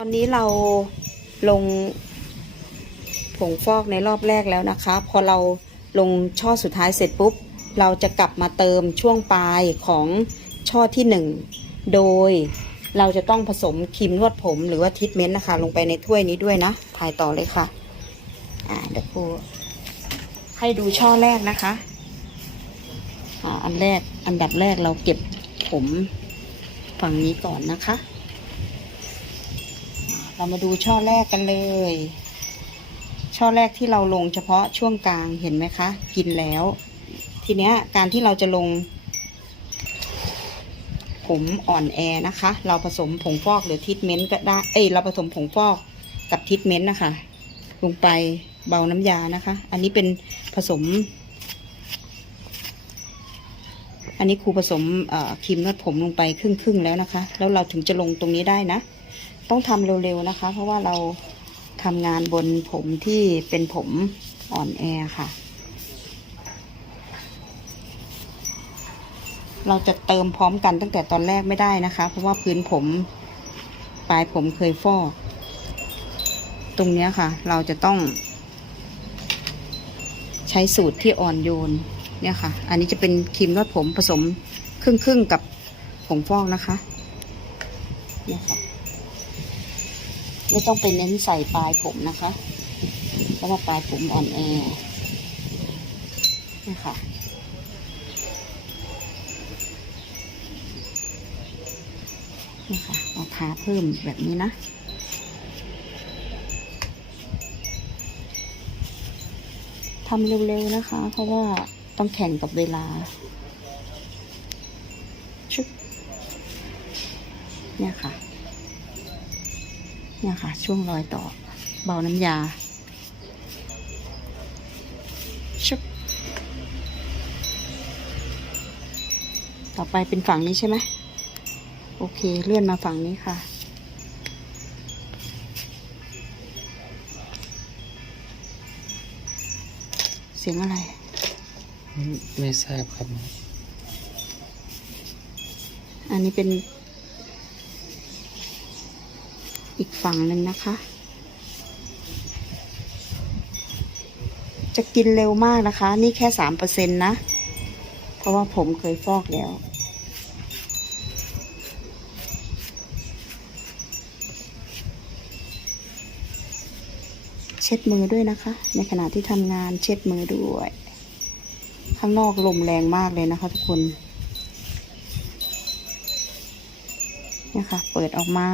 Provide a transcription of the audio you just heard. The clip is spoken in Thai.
ตอนนี้เราลงผงฟอกในรอบแรกแล้วนะคะ พอเราลงช่อสุดท้ายเสร็จปุ๊บ เราจะกลับมาเติมช่วงปลายของช่อที่หนึ่งโดยเราจะต้องผสมครีมนวดผมหรือว่าทรีทเมนต์นะคะ ลงไปในถ้วยนี้ด้วยนะ ถ่ายต่อเลยค่ะ อ่าเดี๋ยวครูให้ดูช่อแรกนะคะ อ่าอันแรกอันดับแรกเราเก็บผมฝั่งนี้ก่อนนะคะ เรามาดูช่อแรกกันเลย ช่อแรกที่เราลงเฉพาะช่วงกลางเห็นไหมคะ กินแล้ว ทีเนี้ยการที่เราจะลง ผมอ่อนแอนะคะ เราผสมผงฟอกหรือทรีทเมนต์ก็ได้ เอ้ยเราผสมผงฟอกกับทรีทเมนต์นะคะ ลงไปเบาน้ำยานะคะ อันนี้เป็นผสม อันนี้ครูผสมครีมนวดผมลงไปครึ่งๆแล้วนะคะ แล้วเราถึงจะลงตรงนี้ได้นะ ต้องทำเร็วๆนะคะ เพราะว่าเราทำงานบนผมที่เป็นผมอ่อนแอค่ะ เราจะเติมพร้อมกันตั้งแต่ตอนแรกไม่ได้นะคะ เพราะว่าพื้นผมปลายผมเคยฟอก ตรงนี้ค่ะ เราจะต้อง ใช้สูตรที่อ่อนโยนเนี่ยค่ะ อันนี้จะเป็นครีมนวดผมผสมครึ่งๆกับผงฟอกนะคะเนี่ยค่ะ ไม่ต้องไปเน้นใส่ปลายผมนะคะเพราะว่าปลายผมอ่อนแอนี่ค่ะนี่ค่ะเอาทาเพิ่มแบบนี้นะ ทำเร็วๆนะคะ เพราะว่าต้องแข่งกับเวลาชึบเนี่ยค่ะ เนี่ยค่ะ ช่วงรอยต่อเบาน้ำยาชุบต่อไปเป็นฝั่งนี้ใช่ไหมโอเคเลื่อนมาฝั่งนี้ค่ะ เสียงอะไร ไม่ทราบครับ อันนี้เป็น อีกฝั่งหนึ่งนะคะ จะกินเร็วมากนะคะ นี่แค่สามเปอร์เซ็นต์นะ เพราะว่าผมเคยฟอกแล้ว เช็ดมือด้วยนะคะ ในขณะที่ทำงานเช็ดมือด้วย ข้างนอกลมแรงมากเลยนะคะทุกคนนี่ค่ะ เปิดออกมา